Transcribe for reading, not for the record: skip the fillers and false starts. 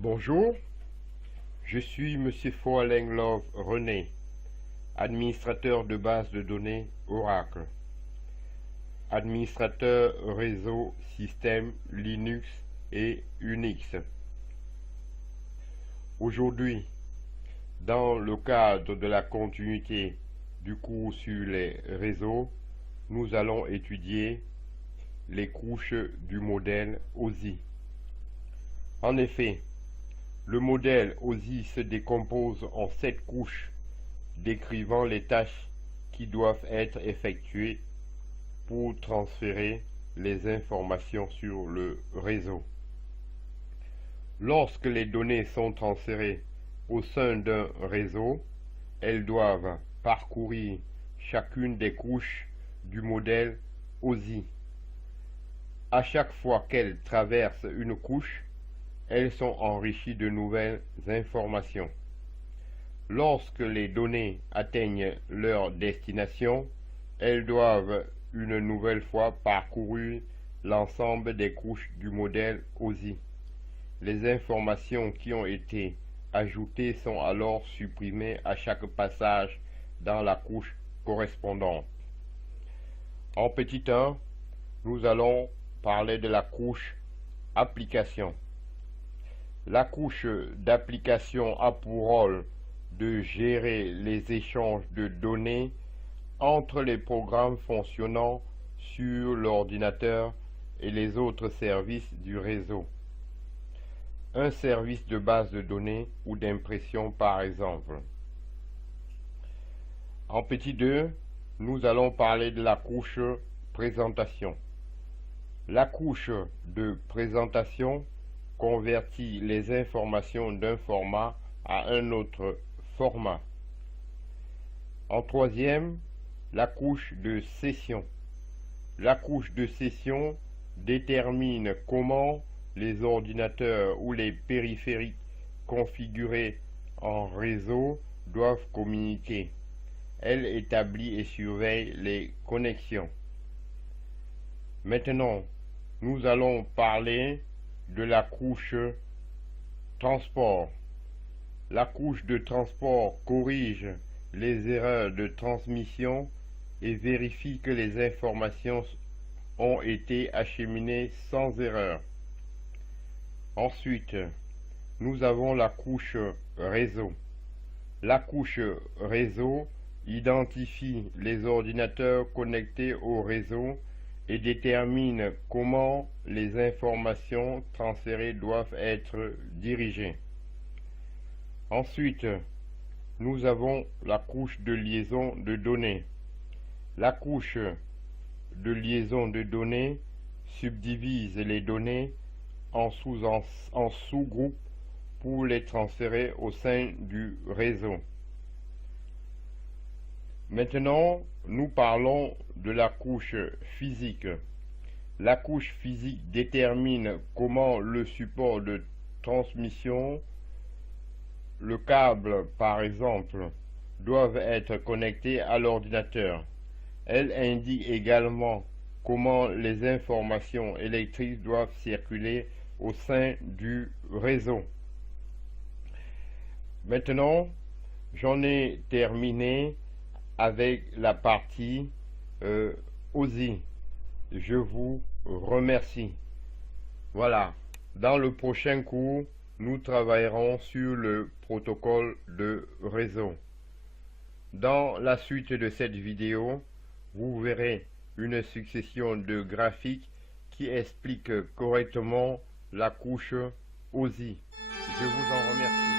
Bonjour, je suis Monsieur Foaleng-Love René, administrateur de base de données Oracle, administrateur réseau système Linux et Unix. Aujourd'hui, dans le cadre de la continuité du cours sur les réseaux, nous allons étudier les couches du modèle OSI. En effet, le modèle OSI se décompose en 7 couches décrivant les tâches qui doivent être effectuées pour transférer les informations sur le réseau. Lorsque les données sont transférées au sein d'un réseau, elles doivent parcourir chacune des couches du modèle OSI. À chaque fois qu'elles traversent une couche, elles sont enrichies de nouvelles informations. Lorsque les données atteignent leur destination, elles doivent une nouvelle fois parcourir l'ensemble des couches du modèle OSI. Les informations qui ont été ajoutées sont alors supprimées à chaque passage dans la couche correspondante. En petit 1, nous allons parler de la couche application. La couche d'application a pour rôle de gérer les échanges de données entre les programmes fonctionnant sur l'ordinateur et les autres services du réseau. Un service de base de données ou d'impression par exemple. En petit 2, nous allons parler de la couche présentation. La couche de présentation convertit les informations d'un format à un autre format. En troisième, la couche de session. La couche de session détermine comment les ordinateurs ou les périphériques configurés en réseau doivent communiquer. Elle établit et surveille les connexions. Maintenant, nous allons parler de la couche transport. La couche de transport corrige les erreurs de transmission et vérifie que les informations ont été acheminées sans erreur. Ensuite, nous avons la couche réseau. La couche réseau identifie les ordinateurs connectés au réseau et détermine comment les informations transférées doivent être dirigées. Ensuite, nous avons la couche de liaison de données. La couche de liaison de données subdivise les données en sous-groupes pour les transférer au sein du réseau. Maintenant, nous parlons de la couche physique. La couche physique détermine comment le support de transmission, le câble par exemple, doivent être connectés à l'ordinateur. Elle indique également comment les informations électriques doivent circuler au sein du réseau. Maintenant, j'en ai terminé avec la partie OSI. Je vous remercie. Voilà. Dans le prochain cours, nous travaillerons sur le protocole de réseau. Dans la suite de cette vidéo, vous verrez une succession de graphiques qui expliquent correctement la couche OSI. Je vous en remercie.